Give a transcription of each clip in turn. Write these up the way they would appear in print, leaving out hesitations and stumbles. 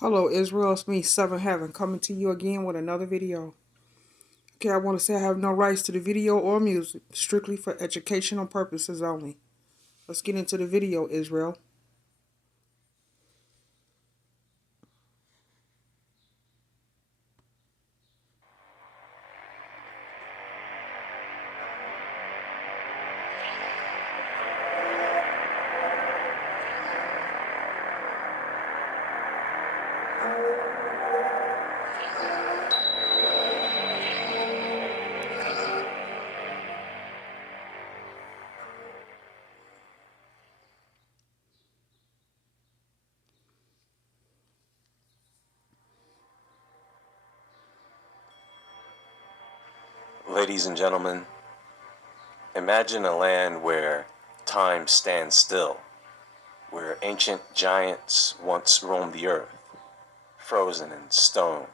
Hello Israel, it's me, Seven Heaven, coming to you again with another video. Okay, I want to say I have no rights to the video or music, strictly for educational purposes only. Let's get into the video, Israel. Ladies and gentlemen, imagine a land where time stands still, where ancient giants once roamed the earth, frozen in stone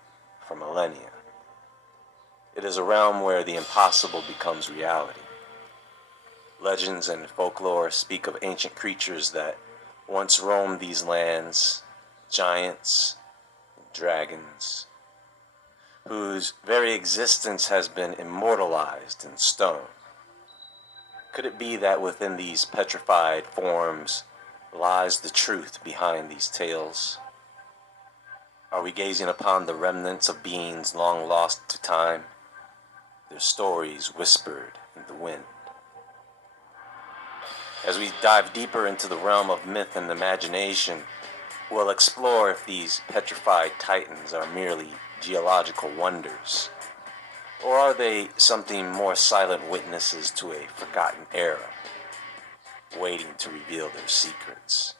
for millennia. It is a realm where the impossible becomes reality. Legends and folklore speak of ancient creatures that once roamed these lands, giants, dragons, whose very existence has been immortalized in stone. Could it be that within these petrified forms lies the truth behind these tales? Are we gazing upon the remnants of beings long lost to time, their stories whispered in the wind? As we dive deeper into the realm of myth and imagination, we'll explore if these petrified titans are merely geological wonders, or are they something more, silent witnesses to a forgotten era, waiting to reveal their secrets?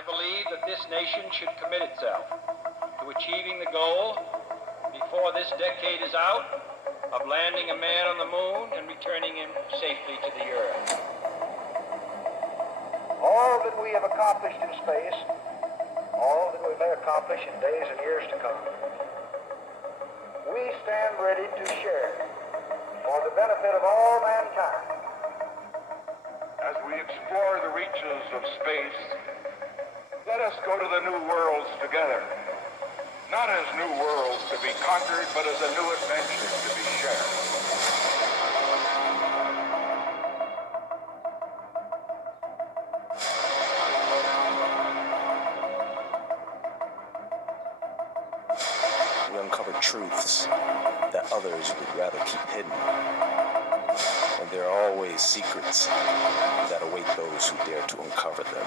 I believe that this nation should commit itself to achieving the goal before this decade is out of landing a man on the moon and returning him safely to the earth. All that we have accomplished in space, all that we may accomplish in days and years to come, we stand ready to share for the benefit of all mankind. As we explore the reaches of space, let us go to the new worlds together. Not as new worlds to be conquered, but as a new adventure to be shared. We uncover truths that others would rather keep hidden. And there are always secrets that await those who dare to uncover them.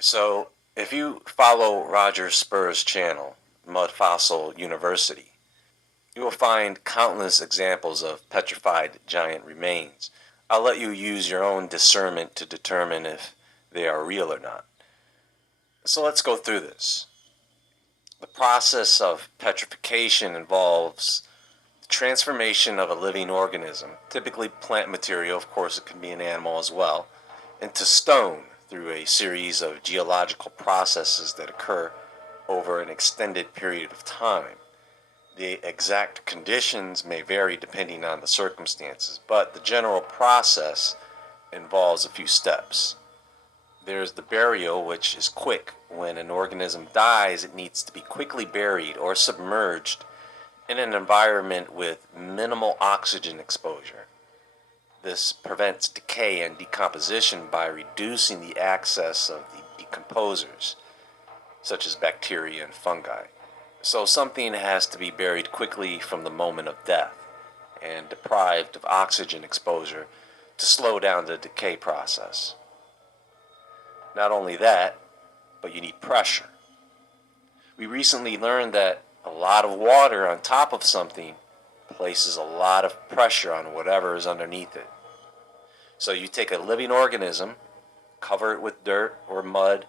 So, if you follow Roger Spur's channel, Mud Fossil University, you will find countless examples of petrified giant remains. I'll let you use your own discernment to determine if they are real or not. So let's go through this. The process of petrification involves the transformation of a living organism, typically plant material, of course it can be an animal as well, into stone through a series of geological processes that occur over an extended period of time. The exact conditions may vary depending on the circumstances, but the general process involves a few steps. There's the burial, which is quick. When an organism dies, it needs to be quickly buried or submerged in an environment with minimal oxygen exposure. This prevents decay and decomposition by reducing the access of the decomposers, such as bacteria and fungi. So something has to be buried quickly from the moment of death, and deprived of oxygen exposure to slow down the decay process. Not only that, but you need pressure. We recently learned that a lot of water on top of something places a lot of pressure on whatever is underneath it. So you take a living organism, cover it with dirt or mud,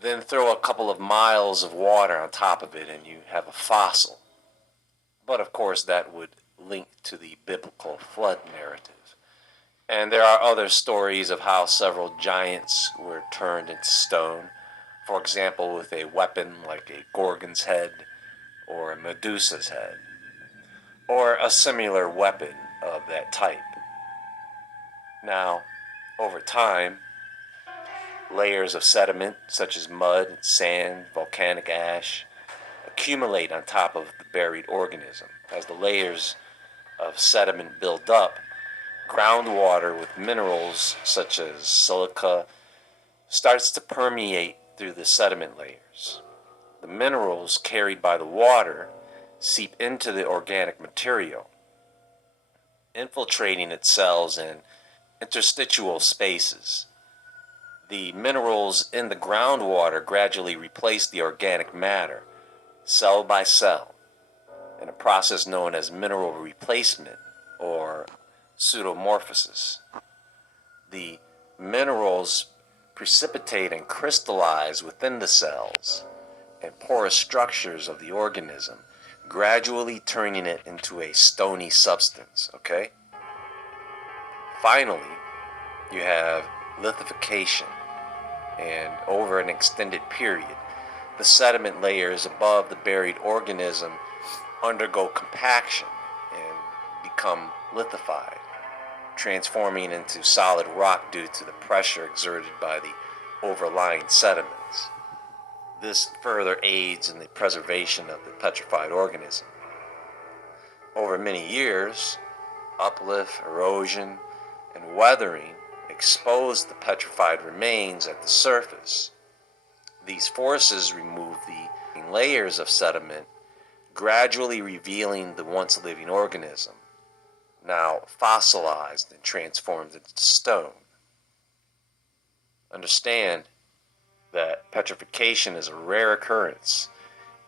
then throw a couple of miles of water on top of it and you have a fossil. But of course that would link to the biblical flood narrative. And there are other stories of how several giants were turned into stone. For example, with a weapon like a Gorgon's head or a Medusa's head, or a similar weapon of that type. Now, over time, layers of sediment such as mud, sand, volcanic ash accumulate on top of the buried organism. As the layers of sediment build up, groundwater with minerals such as silica starts to permeate through the sediment layers. The minerals carried by the water seep into the organic material, infiltrating its cells and interstitial spaces. The minerals in the groundwater gradually replace the organic matter, cell by cell, in a process known as mineral replacement or pseudomorphosis. The minerals precipitate and crystallize within the cells and porous structures of the organism, gradually turning it into a stony substance, okay? Finally, you have lithification, and over an extended period, the sediment layers above the buried organism undergo compaction and become lithified, transforming into solid rock due to the pressure exerted by the overlying sediments. This further aids in the preservation of the petrified organism. Over many years, uplift, erosion, and weathering expose the petrified remains at the surface. These forces remove the layers of sediment, gradually revealing the once living organism, now fossilized and transformed into stone. Understand that petrification is a rare occurrence.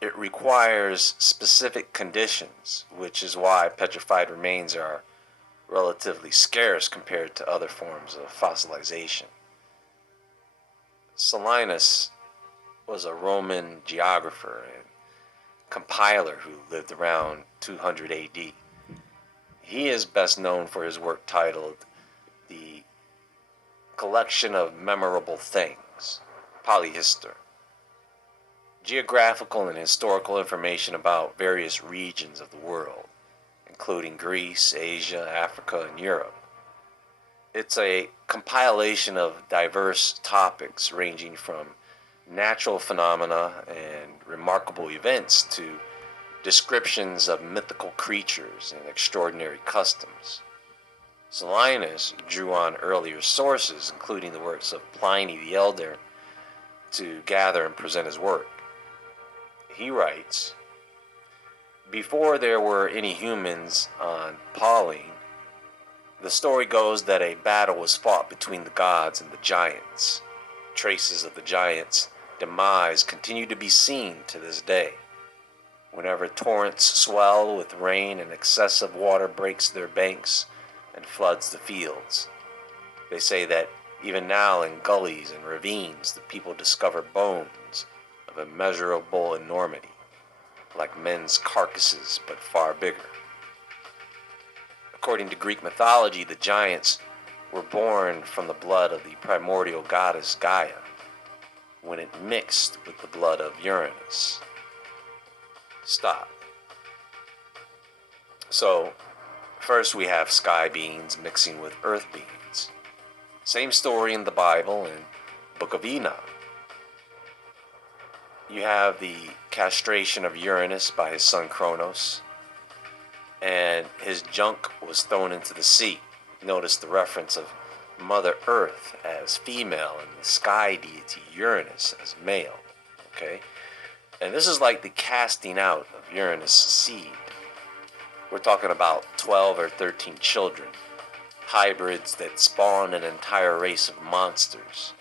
It requires specific conditions, which is why petrified remains are relatively scarce compared to other forms of fossilization. Solinus was a Roman geographer and compiler who lived around 200 AD. He is best known for his work titled The Collection of Memorable Things, Polyhistor. Geographical and historical information about various regions of the world, including Greece, Asia, Africa, and Europe. It's a compilation of diverse topics ranging from natural phenomena and remarkable events to descriptions of mythical creatures and extraordinary customs. Solinus drew on earlier sources, including the works of Pliny the Elder, to gather and present his work. He writes, "Before there were any humans on Pauline, the story goes that a battle was fought between the gods and the giants. Traces of the giants' demise continue to be seen to this day. Whenever torrents swell with rain and excessive water breaks their banks and floods the fields. They say that even now in gullies and ravines the people discover bones of immeasurable enormity, like men's carcasses but far bigger. According to Greek mythology, the giants were born from the blood of the primordial goddess Gaia, when it mixed with the blood of Uranus." Stop. So, first we have sky beings mixing with earth beings. Same story in the Bible in Book of Enoch. You have the castration of Uranus by his son Kronos, and his junk was thrown into the sea. Notice the reference of Mother Earth as female and the sky deity Uranus as male. Okay? And this is like the casting out of Uranus' seed. We're talking about 12 or 13 children, hybrids that spawned an entire race of monsters.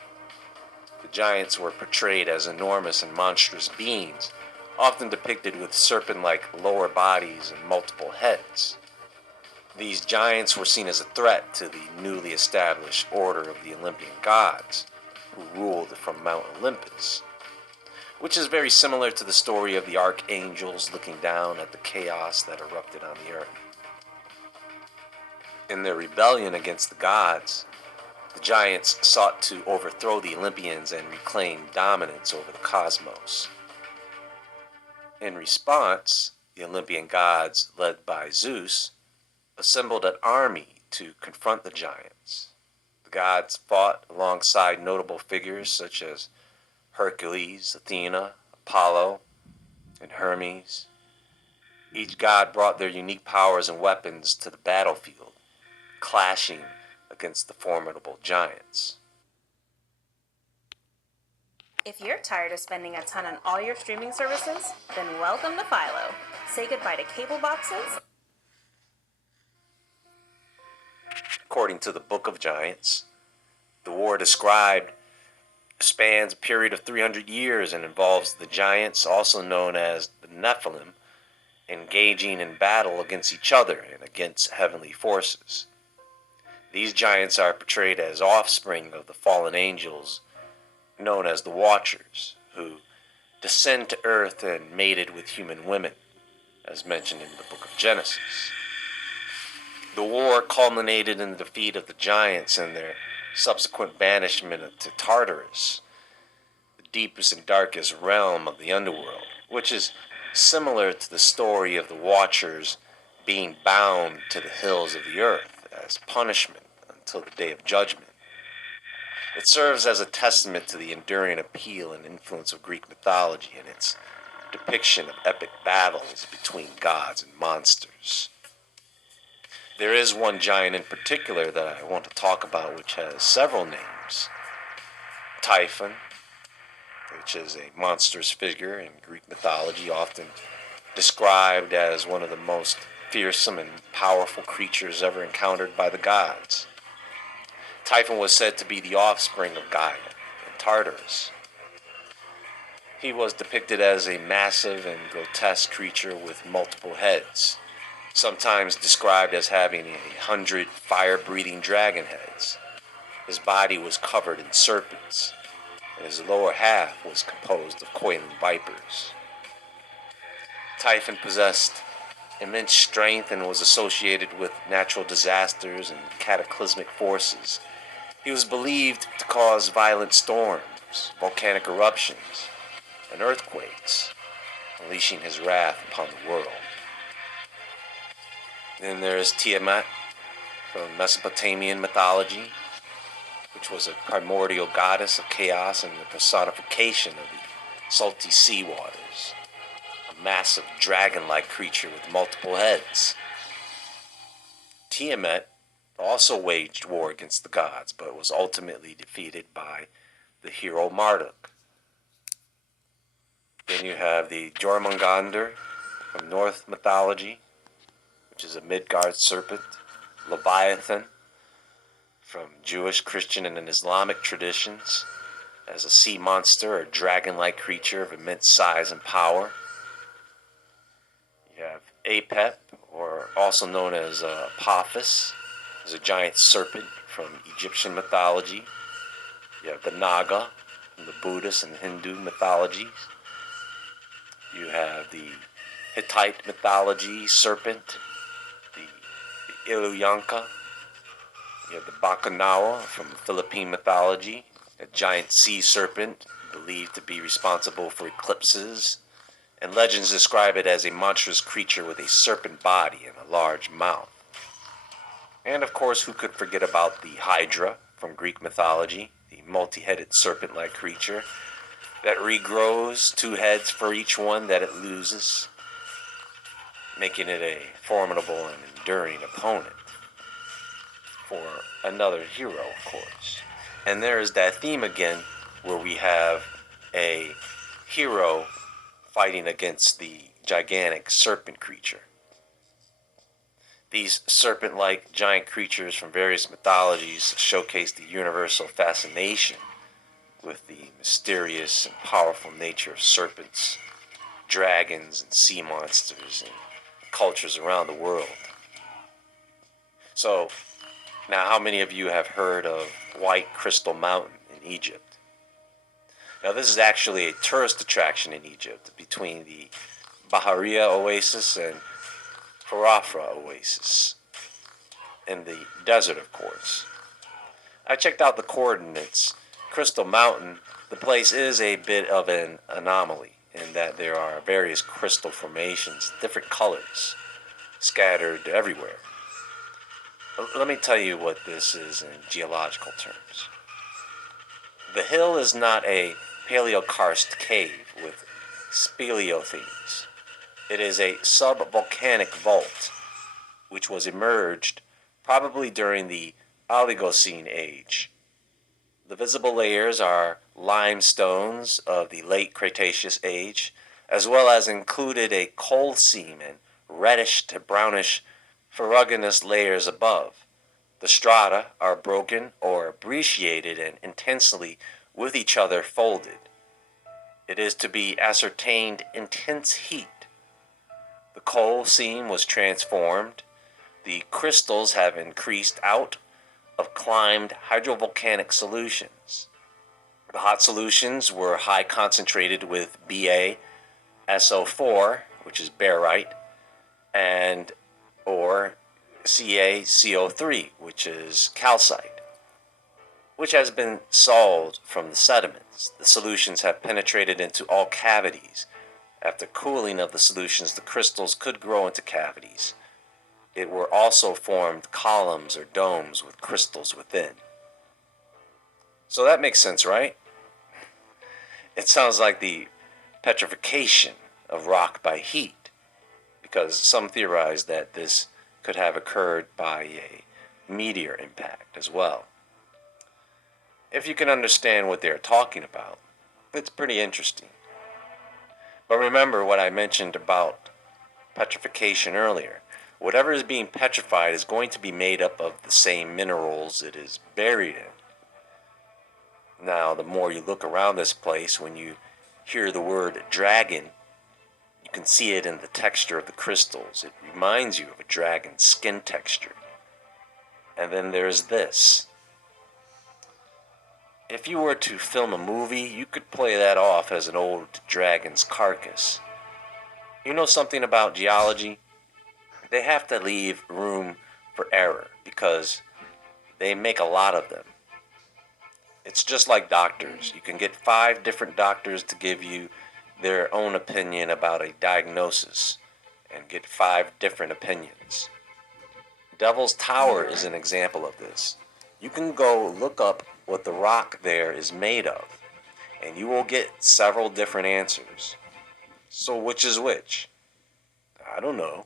The giants were portrayed as enormous and monstrous beings, often depicted with serpent-like lower bodies and multiple heads. These giants were seen as a threat to the newly established order of the Olympian gods, who ruled from Mount Olympus, which is very similar to the story of the archangels looking down at the chaos that erupted on the earth. In their rebellion against the gods, the giants sought to overthrow the Olympians and reclaim dominance over the cosmos. In response, the Olympian gods, led by Zeus, assembled an army to confront the giants. The gods fought alongside notable figures such as Hercules, Athena, Apollo, and Hermes. Each god brought their unique powers and weapons to the battlefield, clashing against the formidable giants. If you're tired of spending a ton on all your streaming services, then welcome to Philo. Say goodbye to cable boxes. According to the Book of Giants, the war described spans a period of 300 years and involves the giants, also known as the Nephilim, engaging in battle against each other and against heavenly forces. These giants are portrayed as offspring of the fallen angels, known as the Watchers, who descend to earth and mated with human women, as mentioned in the Book of Genesis. The war culminated in the defeat of the giants and their subsequent banishment to Tartarus, the deepest and darkest realm of the underworld, which is similar to the story of the Watchers being bound to the hills of the earth as punishment until the day of judgment. It serves as a testament to the enduring appeal and influence of Greek mythology and its depiction of epic battles between gods and monsters. There is one giant in particular that I want to talk about, which has several names. Typhon, which is a monstrous figure in Greek mythology, often described as one of the most fearsome and powerful creatures ever encountered by the gods. Typhon was said to be the offspring of Gaia and Tartarus. He was depicted as a massive and grotesque creature with multiple heads, sometimes described as having 100 fire-breathing dragon heads. His body was covered in serpents, and his lower half was composed of coiling vipers. Typhon possessed immense strength and was associated with natural disasters and cataclysmic forces. He was believed to cause violent storms, volcanic eruptions, and earthquakes, unleashing his wrath upon the world. Then there is Tiamat from Mesopotamian mythology, which was a primordial goddess of chaos and the personification of the salty sea waters, a massive dragon-like creature with multiple heads. Tiamat also waged war against the gods, but was ultimately defeated by the hero Marduk. Then you have the Jormungandr from Norse mythology, which is a Midgard serpent. Leviathan from Jewish, Christian, and Islamic traditions as a sea monster or dragon-like creature of immense size and power. You have Apep, or also known as Apophis, is a giant serpent from Egyptian mythology. You have the Naga from the Buddhist and Hindu mythologies. You have the Hittite mythology serpent, the Illuyanka. You have the Bacanawa from Philippine mythology, a giant sea serpent believed to be responsible for eclipses, and legends describe it as a monstrous creature with a serpent body and a large mouth. And of course, who could forget about the Hydra from Greek mythology, the multi-headed serpent-like creature that regrows 2 heads for each one that it loses, making it a formidable and enduring opponent for another hero, of course. And there is that theme again, where we have a hero fighting against the gigantic serpent creature. These serpent-like giant creatures from various mythologies showcase the universal fascination with the mysterious and powerful nature of serpents, dragons, and sea monsters in cultures around the world. So, now how many of you have heard of White Crystal Mountain in Egypt? Now, this is actually a tourist attraction in Egypt between the Bahariya Oasis and Farafra Oasis in the desert, of course. I checked out the coordinates. Crystal Mountain, the place is a bit of an anomaly in that there are various crystal formations, different colors, scattered everywhere. Let me tell you what this is in geological terms. The hill is not a paleokarst cave with speleothemes. It is a subvolcanic vault, which was emerged probably during the Oligocene age. The visible layers are limestones of the late Cretaceous age, as well as included a coal seam and reddish to brownish ferruginous layers above. The strata are broken or brecciated and intensely with each other folded. It is to be ascertained intense heat. The coal seam was transformed. The crystals have increased out of climbed hydrovolcanic solutions. The hot solutions were high concentrated with BaSO4, which is barite, and or CaCO3, which is calcite, which has been solved from the sediments. The solutions have penetrated into all cavities. After cooling of the solutions, the crystals could grow into cavities. It were also formed columns or domes with crystals within. So that makes sense, right? It sounds like the petrification of rock by heat, because some theorize that this could have occurred by a meteor impact as well. If you can understand what they're talking about, it's pretty interesting. But remember what I mentioned about petrification earlier. Whatever is being petrified is going to be made up of the same minerals it is buried in. Now, the more you look around this place, when you hear the word dragon, you can see it in the texture of the crystals. It reminds you of a dragon's skin texture. And then there's this. If you were to film a movie, you could play that off as an old dragon's carcass. You know something about geology? They have to leave room for error because they make a lot of them. It's just like doctors. You can get 5 different doctors to give you their own opinion about a diagnosis and get 5 different opinions. Devil's Tower is an example of this. You can go look up what the rock there is made of, and you will get several different answers. So which is which? I don't know.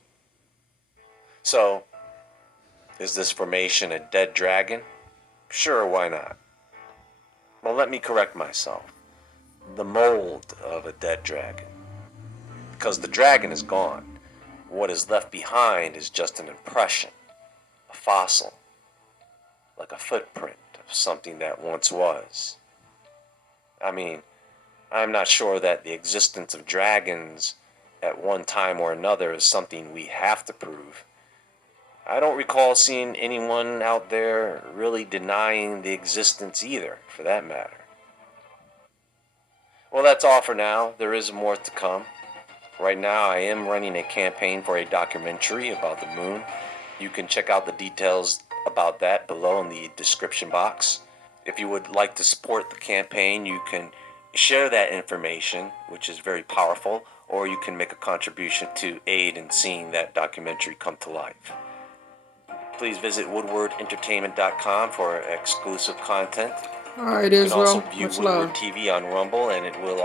So, is this formation a dead dragon? Sure, why not? Well, let me correct myself. The mold of a dead dragon. Because the dragon is gone. What is left behind is just an impression, a fossil, like a footprint of something that once was. I mean, I'm not sure that the existence of dragons at one time or another is something we have to prove. I don't recall seeing anyone out there really denying the existence either, for that matter. Well, that's all for now. There is more to come. Right now, I am running a campaign for a documentary about the moon. You can check out the details about that below in the description box. If you would like to support the campaign, you can share that information, which is very powerful, or you can make a contribution to aid in seeing that documentary come to life. Please visit woodwardentertainment.com for exclusive content. All right, You can also Israel. view Much Woodward love. TV on Rumble, and it will